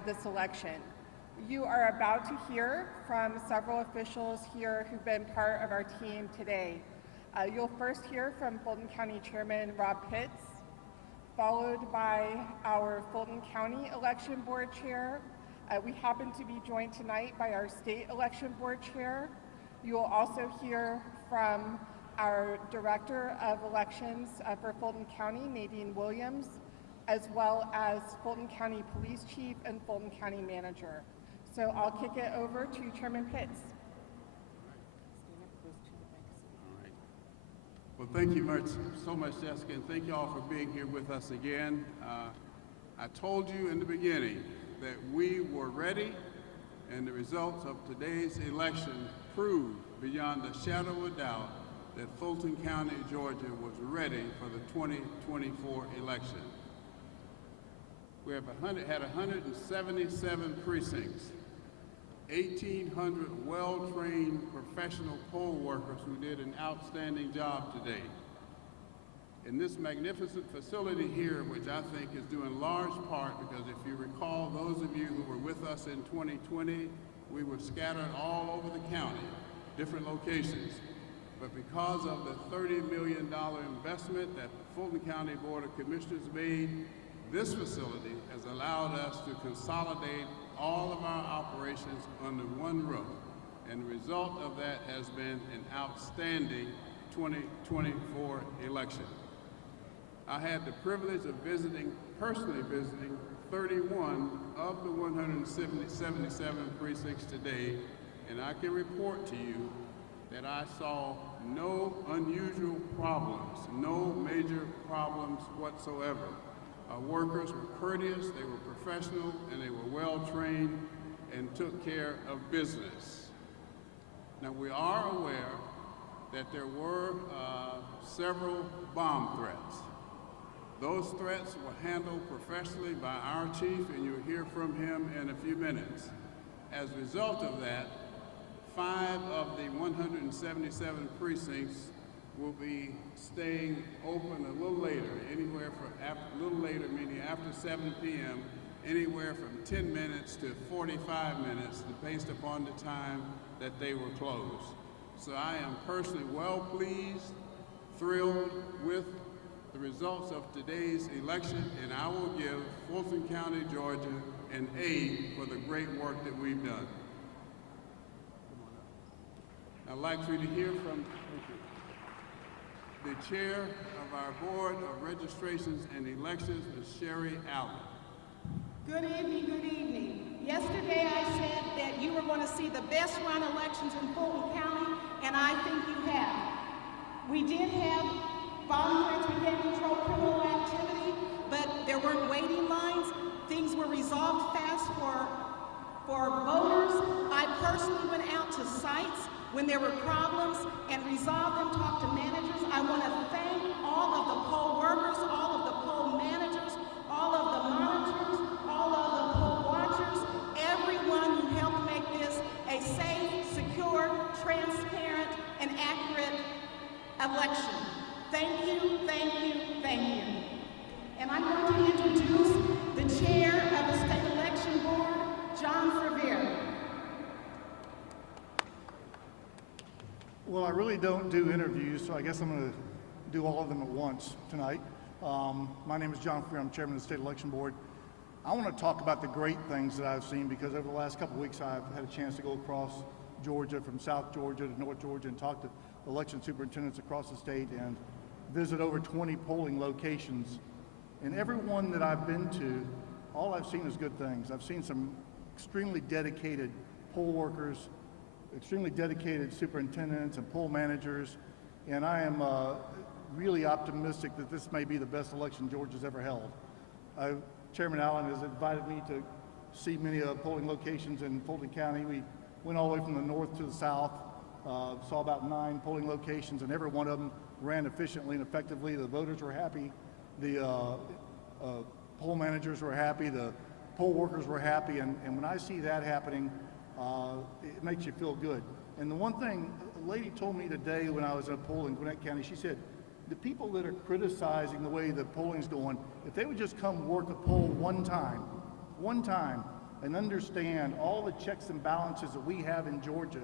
this election. You are about to hear from several officials here who've been part of our team today. You'll first hear from Fulton County Chairman Rob Pitts, followed by our Fulton County Election Board Chair. We happen to be joined tonight by our State Election Board Chair. You will also hear from our Director of Elections for Fulton County, Nadine Williams, as well as Fulton County Police Chief and Fulton County Manager. So I'll kick it over to Chairman Pitts. Well, thank you so much, Jessica, and thank you all for being here with us again. I told you in the beginning that we were ready, and the results of today's election proved beyond a shadow of a doubt that Fulton County, Georgia was ready for the 2024 election. We have had 177 precincts, 1,800 well-trained professional poll workers who did an outstanding job today. In this magnificent facility here, which I think is due in large part because if you recall, those of you who were with us in 2020, we were scattered all over the county, different locations. But because of the $30 million investment that the Fulton County Board of Commissioners made, this facility has allowed us to consolidate all of our operations under one roof. And the result of that has been an outstanding 2024 election. I had the privilege of personally visiting 31 of the 177 precincts today, and I can report to you that I saw no unusual problems, no major problems whatsoever. Our workers were courteous, they were professional, and they were well trained and took care of business. Now we are aware that there were several bomb threats. Those threats were handled professionally by our chief, and you'll hear from him in a few minutes. As a result of that, 5 of the 177 precincts will be staying open a little later, anywhere from a little later, meaning after 7 p.m., anywhere from 10 minutes to 45 minutes, based upon the time that they were closed. So I am personally well pleased, thrilled with the results of today's election, and I will give Fulton County, Georgia, an A for the great work that we've done. I'd like for you to hear from the chair of our Board of Registrations and Elections, Ms. Sherry Allen. Good evening, good evening. Yesterday I said that you were going to see the best run elections in Fulton County, and I think you have. We did have bomb threats, we did control criminal activity, but there weren't waiting lines. Things were resolved fast for voters. I personally went out to sites when there were problems and resolved them, talked to managers. I want to thank all of the poll workers, all of the poll managers, all of the monitors, all of the poll watchers, everyone who helped make this a safe, secure, transparent, and accurate election. Thank you, thank you, thank you. And I'm going to introduce the chair of the State Election Board, John Frevere. Well, I really don't do interviews, so I guess I'm going to do all of them at once tonight. My name is John Frevere. I'm chairman of the State Election Board. I want to talk about the great things that I've seen because over the last couple of weeks I've had a chance to go across Georgia, from South Georgia to North Georgia, and talk to election superintendents across the state and visit over 20 polling locations. And every one that I've been to, all I've seen is good things. I've seen some extremely dedicated poll workers, extremely dedicated superintendents and poll managers, and I am really optimistic that this may be the best election Georgia's ever held. Chairman Allen has invited me to see many polling locations in Fulton County. We went all the way from the north to the south, saw about 9 polling locations, and every one of them ran efficiently and effectively. The voters were happy, the poll managers were happy, the poll workers were happy, and when I see that happening, it makes you feel good. And the one thing, a lady told me today when I was in a poll in Gwinnett County, she said, the people that are criticizing the way the polling's going, if they would just come work a poll one time, and understand all the checks and balances that we have in Georgia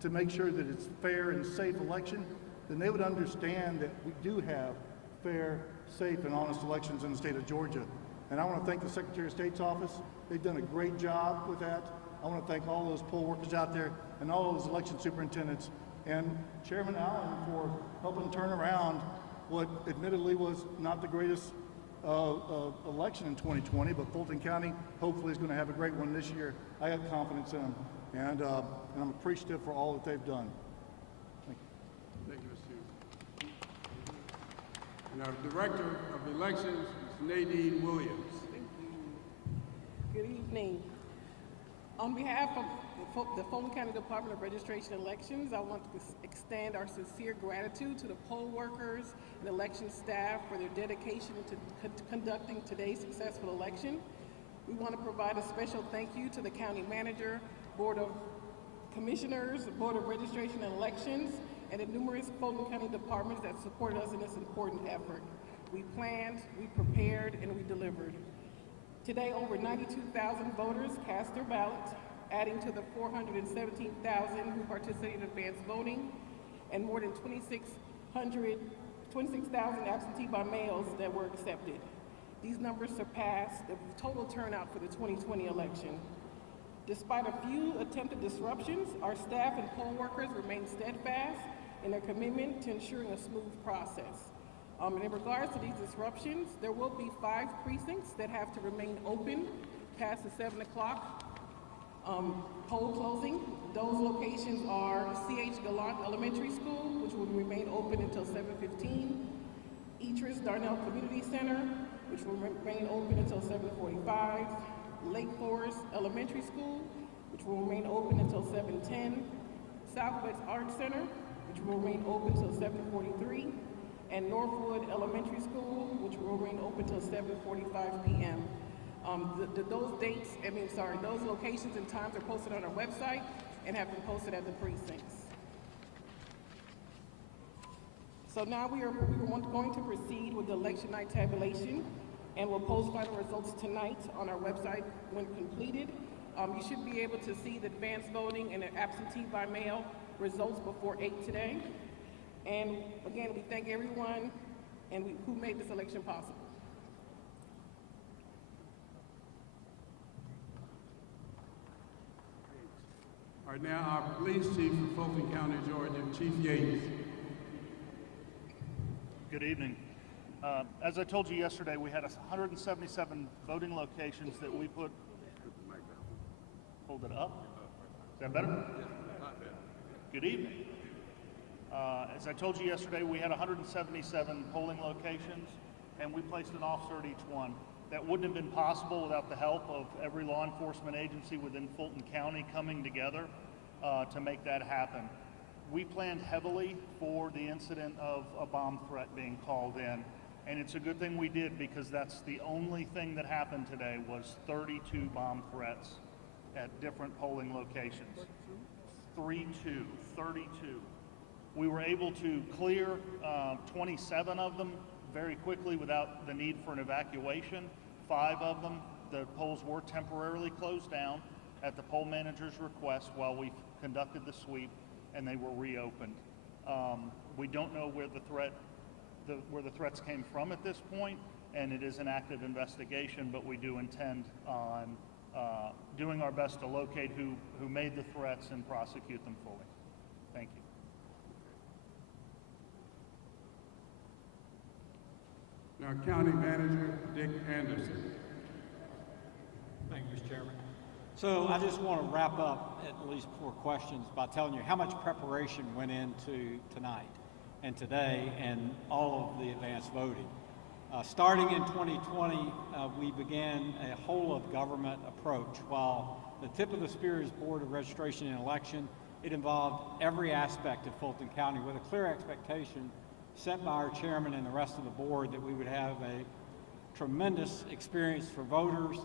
to make sure that it's fair and safe election, then they would understand that we do have fair, safe, and honest elections in the state of Georgia. And I want to thank the Secretary of State's office. They've done a great job with that. I want to thank all those poll workers out there and all those election superintendents and Chairman Allen for helping turn around what admittedly was not the greatest election in 2020, but Fulton County hopefully is going to have a great one this year. I have confidence in them, and I'm appreciative for all that they've done. Thank you. Thank you, Mr. Hughes. And our Director of Elections, Ms. Nadine Williams. Thank you. Good evening. On behalf of the Fulton County Department of Registration and Elections, I want to extend our sincere gratitude to the poll workers and election staff for their dedication to conducting today's successful election. We want to provide a special thank you to the County Manager, Board of Commissioners, Board of Registration and Elections, and the numerous Fulton County departments that supported us in this important effort. We planned, we prepared, and we delivered. Today, over 92,000 voters cast their ballots, adding to the 417,000 who participated in advanced voting, and more than 26,000 absentee by mails that were accepted. These numbers surpassed the total turnout for the 2020 election. Despite a few attempted disruptions, our staff and poll workers remain steadfast in their commitment to ensuring a smooth process. And in regards to these disruptions, there will be 5 precincts that have to remain open past the 7 o'clock poll closing. Those locations are C.H. Gallant Elementary School, which will remain open until 7:15, Etris Darnell Community Center, which will remain open until 7:45, Lake Forest Elementary School, which will remain open until 7:10, Southwest Arts Center, which will remain open until 7:43, and Northwood Elementary School, which will remain open until 7:45 p.m. Those locations and times are posted on our website and have been posted at the precincts. So now we are going to proceed with the election night tabulation, and we'll post final results tonight on our website when completed. You should be able to see the advanced voting and the absentee by mail results before 8 today. And again, we thank everyone who made this election possible. All right, now our police chief of Fulton County, Georgia, Chief Yates. Good evening. As I told you yesterday, we had 177 voting locations that we put. Hold it up. Is that better? Good evening. As I told you yesterday, we had 177 polling locations, and we placed an officer at each one. That wouldn't have been possible without the help of every law enforcement agency within Fulton County coming together to make that happen. We planned heavily for the incident of a bomb threat being called in, and it's a good thing we did, because that's the only thing that happened today was 32 bomb threats at different polling locations. 32. We were able to clear 27 of them very quickly without the need for an evacuation. 5 of them, the polls were temporarily closed down at the poll manager's request while we conducted the sweep, and they were reopened. We don't know where the threats came from at this point, and it is an active investigation, but we do intend on doing our best to locate who made the threats and prosecute them fully. Thank you. Now, County Manager Dick Anderson. Thank you, Mr. Chairman. So I just want to wrap up at least 4 questions by telling you how much preparation went into tonight and today and all of the advanced voting. Starting in 2020, we began a whole of government approach. While the tip of the spear is Board of Registration and Election, it involved every aspect of Fulton County with a clear expectation set by our chairman and the rest of the board that we would have a tremendous experience for voters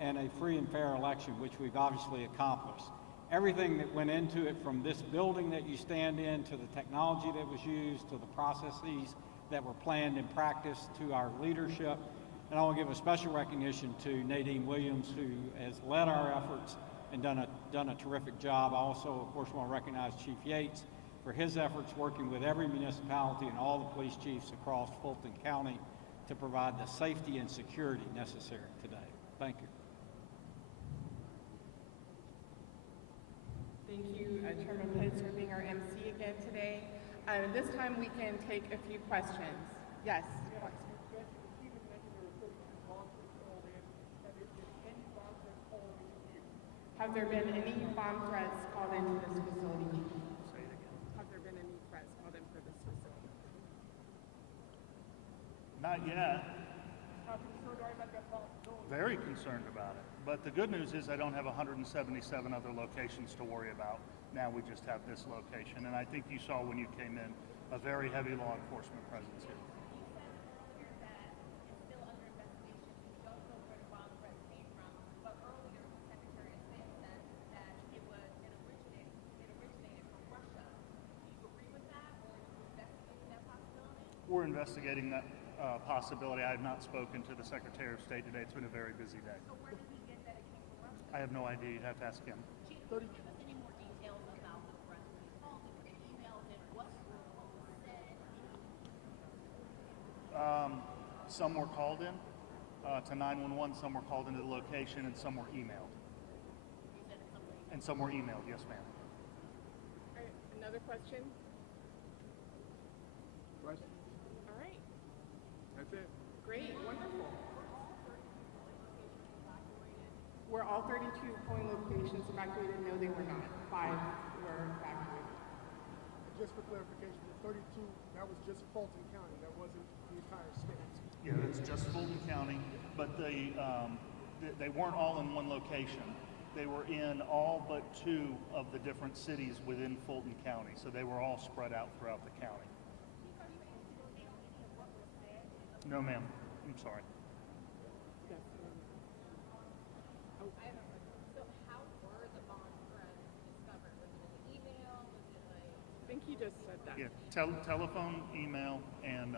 and a free and fair election, which we've obviously accomplished. Everything that went into it, from this building that you stand in, to the technology that was used, to the processes that were planned and practiced, to our leadership, And I want to give a special recognition to Nadine Williams, who has led our efforts and done a terrific job. I also, of course, want to recognize Chief Yates for his efforts working with every municipality and all the police chiefs across Fulton County to provide the safety and security necessary today. Thank you. Thank you, Chairman Pitts, for being our MC again today. This time we can take a few questions. Yes. Have there been any bomb threats called into this facility? Say it again. Have there been any threats called in for this facility? Not yet. Very concerned about it. But the good news is I don't have 177 other locations to worry about. Now we just have this location. And I think you saw when you came in a very heavy law enforcement presence here. We're investigating that possibility. I have not spoken to the Secretary of State today. It's been a very busy day. So where did he get that it came from Russia? I have no idea. You'd have to ask him. Chief, can you give us any more details about the threats? When you called him, when you emailed him, what was said? Some were called in to 911, some were called into the location, and some were emailed. You said it's something. And some were emailed, yes, ma'am. All right, another question? Question? All right, That's it? great, wonderful. Were all 32 polling locations evacuated? No, they were not. 5 were evacuated. Just for clarification, the 32, that was just Fulton County, that wasn't the entire state. Yeah, that's just Fulton County, but they weren't all in one location. They were in all but 2 of the different cities within Fulton County, so they were all spread out throughout the county. Chief, are you able to go down any of what was said? No, ma'am. I'm sorry. Yes. I have a question. So how were the bomb threats discovered? Was it in the email? Was it like I think he just said that. Yeah, telephone, email, and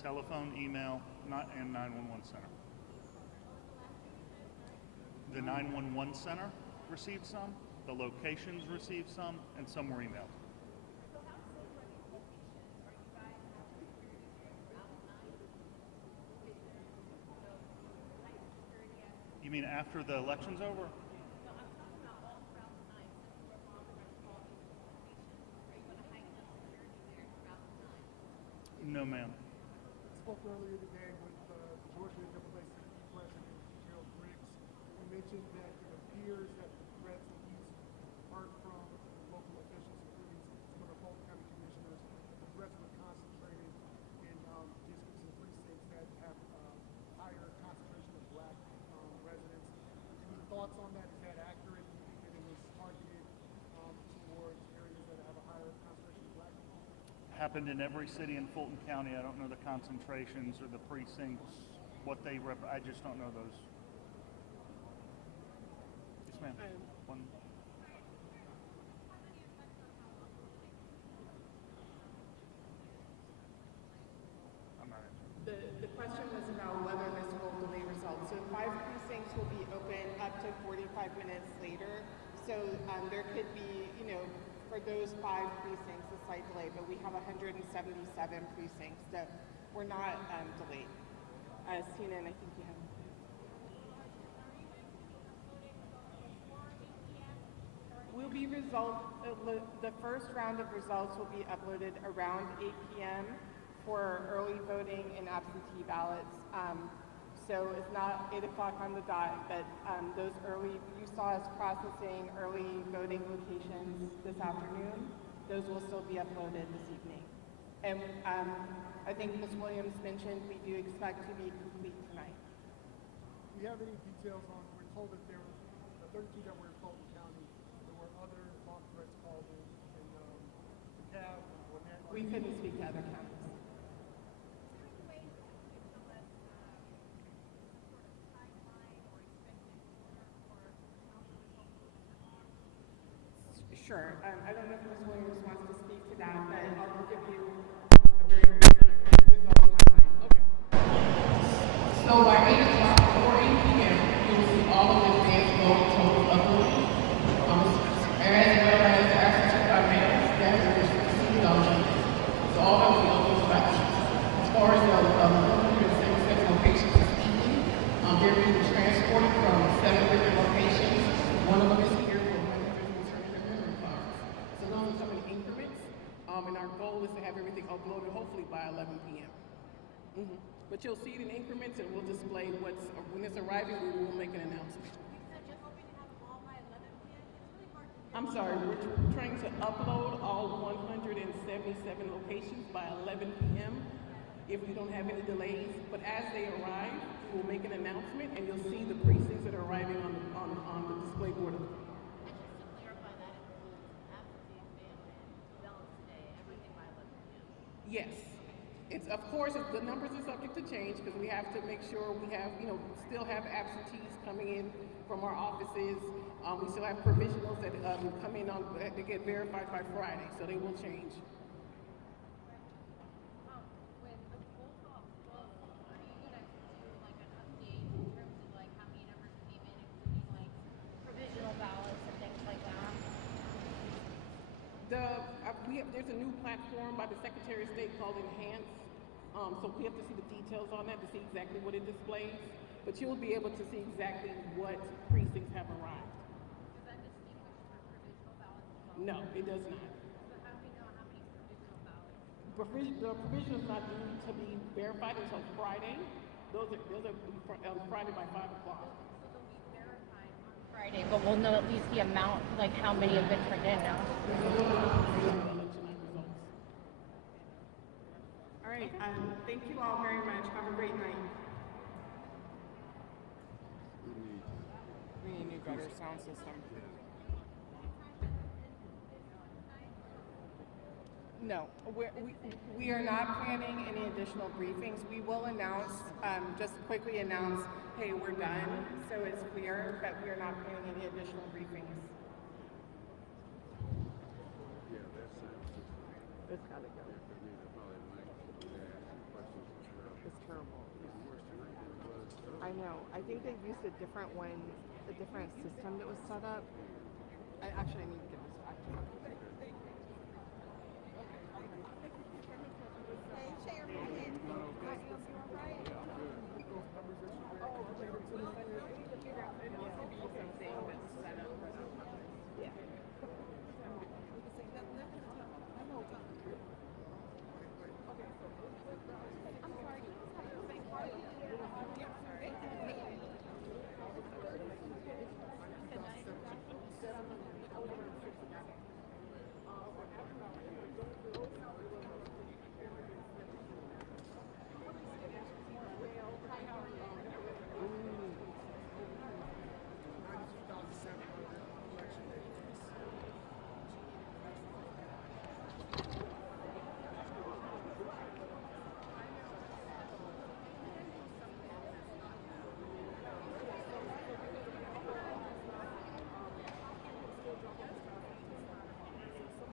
telephone, email, and 911 center. The 911 center received some, the locations received some, and some were emailed. so how safe are these locations? Are you guys having security there throughout the night? Is there heightened security at You mean after the election's over? No, I'm talking about all throughout the night. Since there were bomb threats called into the location, are you going to heighten up security there throughout the night? No, ma'am. Spoke earlier today with the Georgia NAACP President, Gerald Briggs. He mentioned that it appears that the threats that he's heard from local officials, including some of the Fulton County commissioners, the threats were concentrated in districts and precincts that have higher concentration of black residents. Any thoughts on that? Is that accurate? Do you think that it was targeted towards areas that have a higher concentration of black people? Happened in every city in Fulton County. I don't know the concentrations or the precincts, what they I just don't know those. Yes, ma'am. One. I'm not answering. The question was about whether this will delay results. So 5 precincts will be open up to 45 minutes later. So there could be, for those 5 precincts, a slight delay, but we have 177 precincts that were not delayed. CNN, I think you have. Will be the first round of results will be uploaded around 8 p.m. for early voting and absentee ballots. So it's not 8 o'clock on the dot, but those you saw us processing early voting locations this afternoon. Those will still be uploaded this evening. And I think Ms. Williams mentioned we do expect to be complete tonight. Do you have any details on, we're told that there was, the 32 that were in Fulton County, there were other bomb threats called in DeKalb, Gwinnett. We couldn't speak to other counties. Sure. I don't know if Ms. Williams wants to speak to that, but I'll give you a very results timeline. Okay. I'm sorry, we're trying to upload all 177 locations by 11 p.m. if we don't have any delays. But as they arrive, we'll make an announcement and you'll see the precincts that are arriving on the display board. And just to clarify, that includes absentee, mail-in, ballots today, everything by 11 p.m. Yes. It's, of course, the numbers are subject to change because we have to make sure we have, still have absentees coming in from our offices. We still have provisionals that come in to get verified by Friday, so they will change. When the poll call closed, are you gonna do like an update in terms of like how many numbers came in, including like provisional ballots and things like that? There's a new platform by the Secretary of State called Enhance. So we have to see the details on that to see exactly what it displays. But you'll be able to see exactly what precincts have arrived. Does that distinguish for provisional ballots as well? No, it does not. So how do we know how many provisional ballots? The provision is not due to be verified until Friday. Those are Friday by 5 o'clock. So they'll be verified on Friday, but we'll know at least the amount, like how many have been turned in now. Election night results. All right, thank you all very much. Have a great night. We need a new better sound system. No, we are not planning any additional briefings. We will announce, just quickly announce, hey, we're done, so it's clear, but we are not planning any additional briefings. It's gotta go. It's terrible. I know. I think they used a different one, a different system that was set up. I need to get this back to you.